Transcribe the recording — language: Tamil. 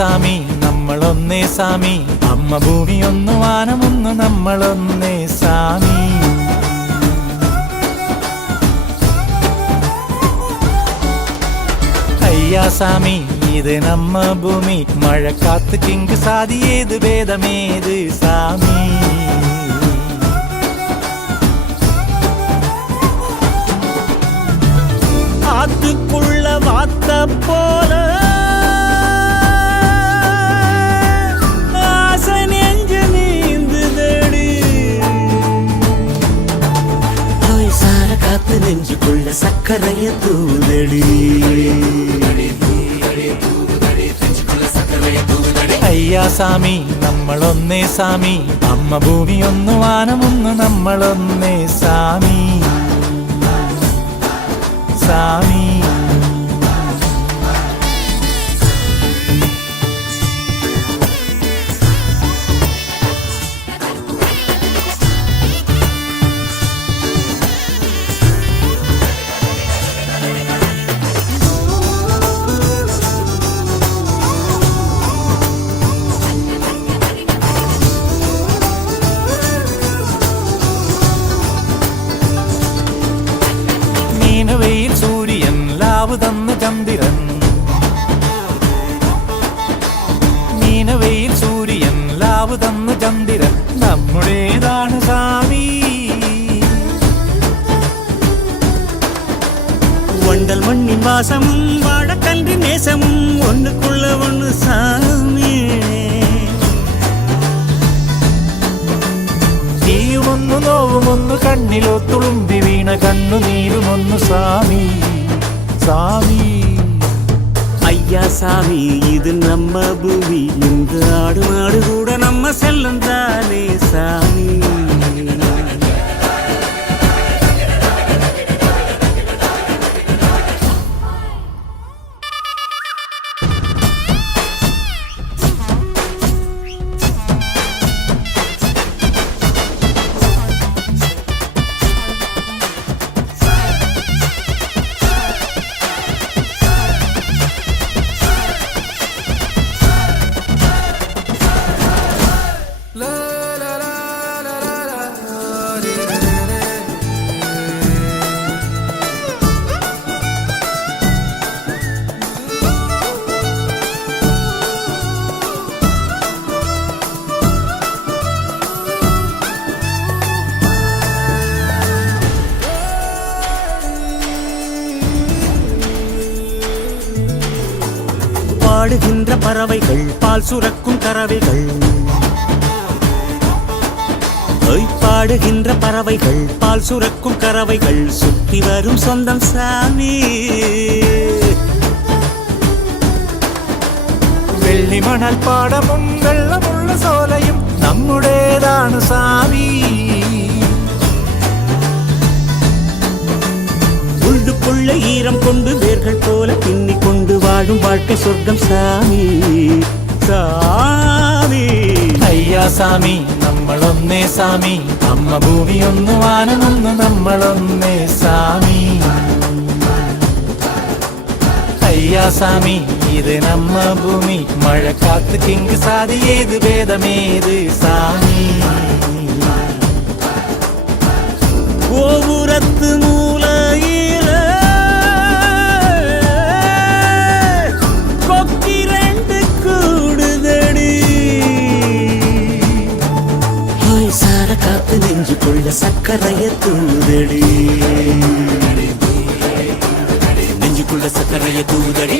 സാമി നമ്മളൊന്നേ സാമി അമ്മ ഭൂമി ഒന്നു വാനമൊന്നു നമ്മളൊന്നേ സാമി അയ്യാ സാമി ഇത് നമ്മ ഭൂമി മഴക്കാത്ത് കിങ്ക് സാതി ഏത് ഭേദമേത് സാമി ஆத்துக்குள்ள வாத்த போல ஆசை நெஞ்சு நீந்துதடி சார காத்து நெஞ்சுக்குள்ள சக்கரைய தூதடி അയ്യാ സാമി നമ്മളൊന്നേ സാമി അമ്മ ഭൂമി ഒന്നു വാനമൊന്നു നമ്മളൊന്നേ സാമി സാമി വെയിൽ സൂര്യൻ ലാവ് തന്ന ചന്ദ്രൻ മീനവെയിൽ സൂര്യൻ ലാവ് തന്ന ചന്ദ്രൻ നമ്മുടേതാണ് സാമി വണ്ടൽ മണ്ണിൻ വാസമും വാഴക്കല്ലിൻ നേസമും ഒന്നുക്കുള്ള ഒന്ന് സാമി തീയുമൊന്നു നോവുമൊന്നു കണ്ണിലോ തുളുമ്പി വീണ കണ്ണുനീരുമൊന്നു സാമി സാമി ஐயா சாமி இது நம்ம பூமி இந்த ஆடு மாடு கூட நம்ம செல்லம் தானே சாமி பாடுகின்ற பறவைகள் பால் சுரக்கும் கறவைகள் பாடுகின்ற பறவைகள் பால் சுரக்கும் கறவைகள் சுற்றி வரும் சொந்தம் சாமி വെള്ളിമണൽ പാടമും വെള്ളമുള്ള സോലയും നമ്മുടേതാണ് സാമി உள்ளுக்குள்ள ஈரம் கொண்டு வேர்கள் போல பின்னிக் கொண்டு வாழும் வாழ்க்கை சொர்க்கம் சாமி சாமி അയ്യാ സാമി നമ്മളൊന്നേ സാമി അമ്മ ഭൂമി ഒന്നു വാനമൊന്നു നമ്മളൊന്നേ സാമി അയ്യാ സാമി ഇത് നമ്മ ഭൂമി മഴക്കാത്ത് കിങ്ക് സാതി ഏത് ഭേദമേത് സാമി கோபுரத்து மூலையில கொக்கிரண்டு கூடுதடி சார காத்து நெஞ்சுக்குள்ள சக்கரைய தூதடி நெஞ்சுக்குள்ள சக்கரைய தூதடி